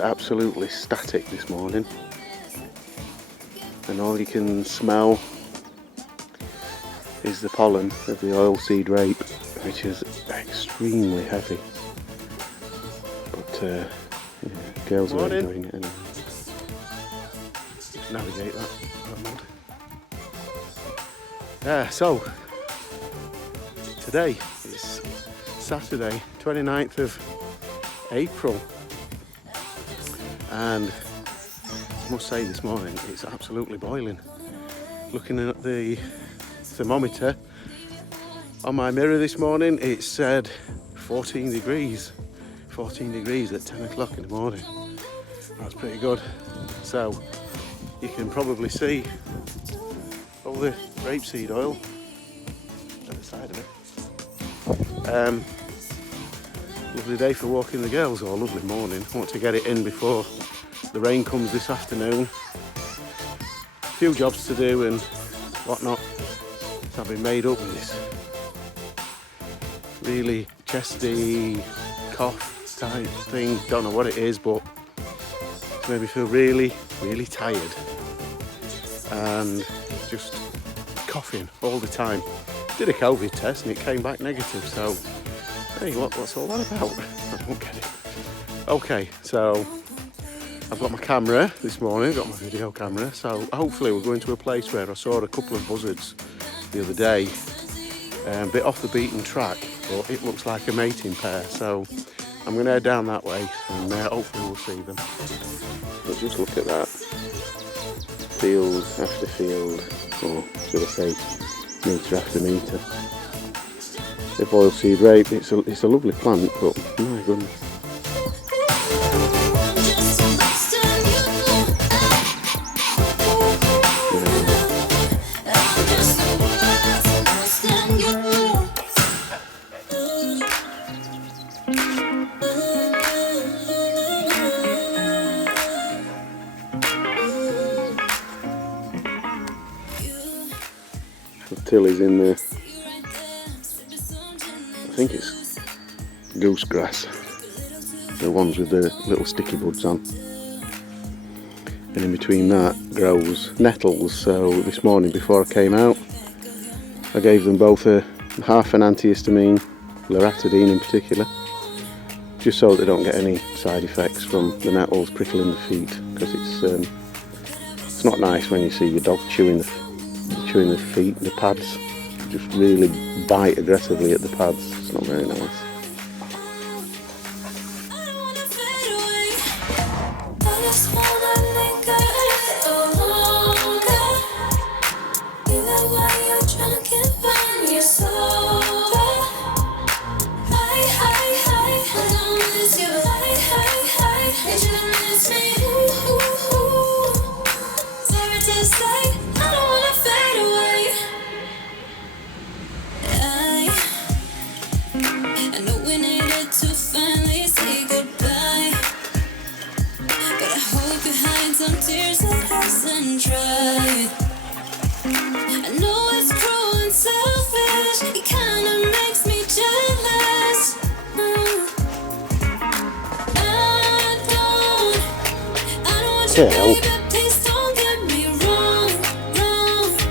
are absolutely static this morning, and all you can smell is the pollen of the oilseed rape, which is extremely heavy. But yeah, girls are enjoying it anyway. Just navigate that mud. So today is Saturday, 29th of April, and I must say this morning it's absolutely boiling. Looking at the thermometer on my mirror this morning, it said 14 degrees at 10 o'clock in the morning. That's pretty good. So you can probably see all the rapeseed oil at the side of it. Lovely day for walking the girls, or lovely morning. I want to get it in before the rain comes this afternoon. A few jobs to do and whatnot. So I've been made up with this really chesty cough type thing. Don't know what it is, but it's made me feel really, really tired and just coughing all the time. Did a COVID test and it came back negative, so hey, what's all that about? I don't get it. Okay, so I've got my camera this morning, got my video camera, so hopefully we're going to a place where I saw a couple of buzzards the other day, a bit off the beaten track, but it looks like a mating pair, so I'm going to head down that way and hopefully we'll see them. But just look at that, field after field, or should I say metre after metre. The oilseed rape, it's a lovely plant, but my goodness. Tilly's in there. I think it's goose grass, the ones with the little sticky buds on, and in between that grows nettles. So this morning before I came out, I gave them both half an antihistamine, loratadine in particular, just so they don't get any side effects from the nettles prickling the feet, because it's not nice when you see your dog chewing the feet, the pads, just really bite aggressively at the pads. It's not very nice. Hell.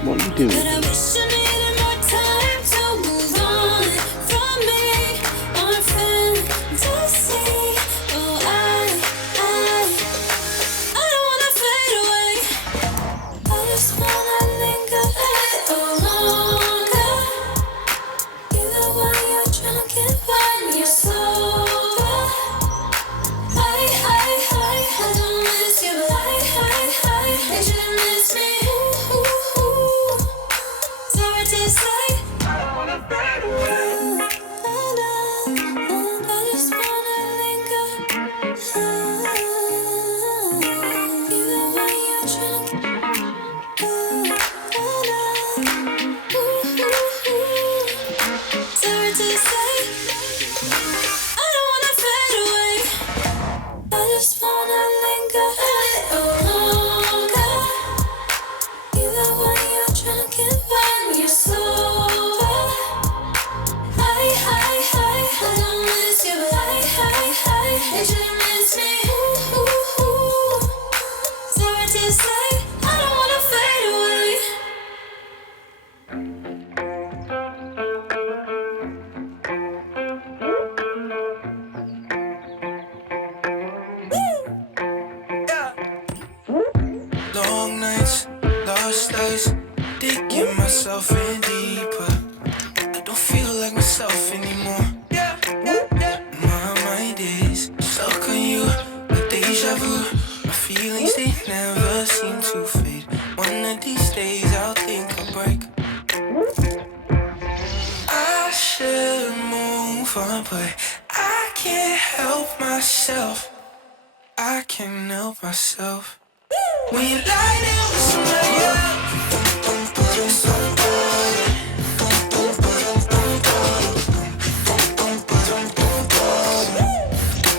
What are you doing? I don't miss you. move on, but I can't help myself. I can't help myself. When you lie down with somebody else, so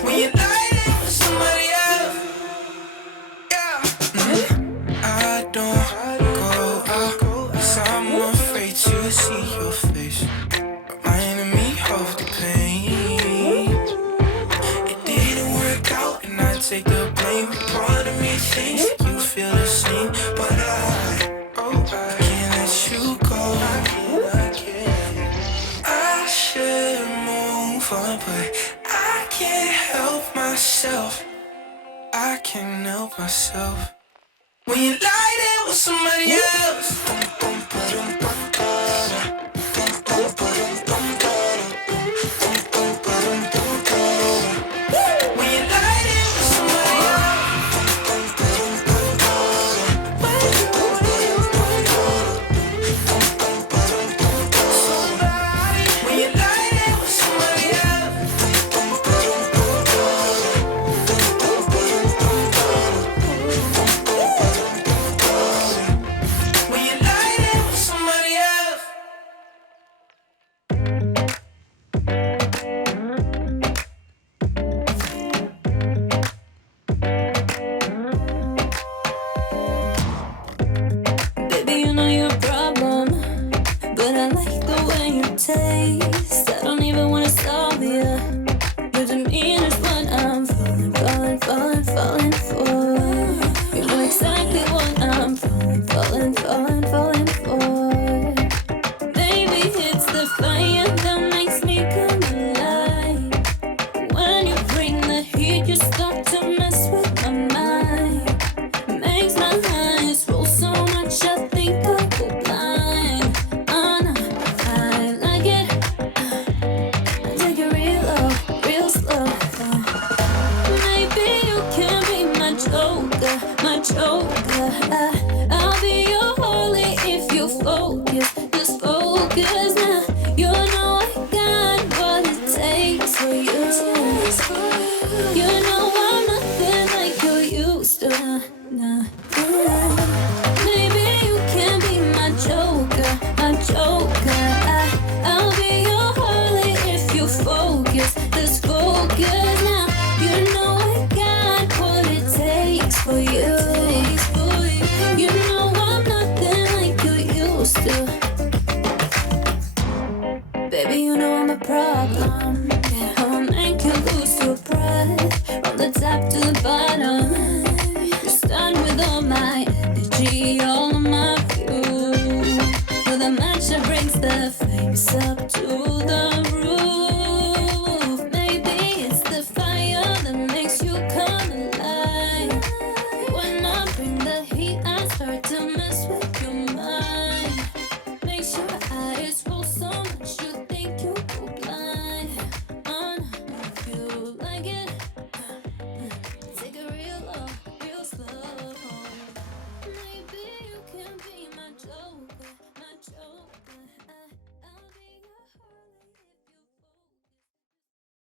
when you lie down with somebody else, yeah. I don't go out 'cause I'm afraid to see your face, reminding me of the pain. It didn't work out and I take the blame. Part of me thinks you feel the same, but I can't let you go. I should move on, but I can't help myself. I can't help myself. When you lie there with somebody else, when you lie there with somebody else, when you lie there with somebody else, when you lie there with somebody else. Baby, you know you're a problem, but I like the way you taste. I don't even wanna solve you. Your demeanor is what I'm falling, falling, falling, falling for. You know exactly what I'm falling, falling, falling, falling for. Baby, it's the fire that makes me come alive. When you bring the heat, you start to mess with my mind. Makes my eyes roll so much, I think I'll go blind. Oh no, I like it. Take it real low, real slow. Maybe you can be my joker, my joker. I'll be your holy if you focus, just focus now. You know I got what it takes for you. You know I'm nothing like you used to. Nah. Maybe you can be my joker, my joker. I'll be your holy if you focus.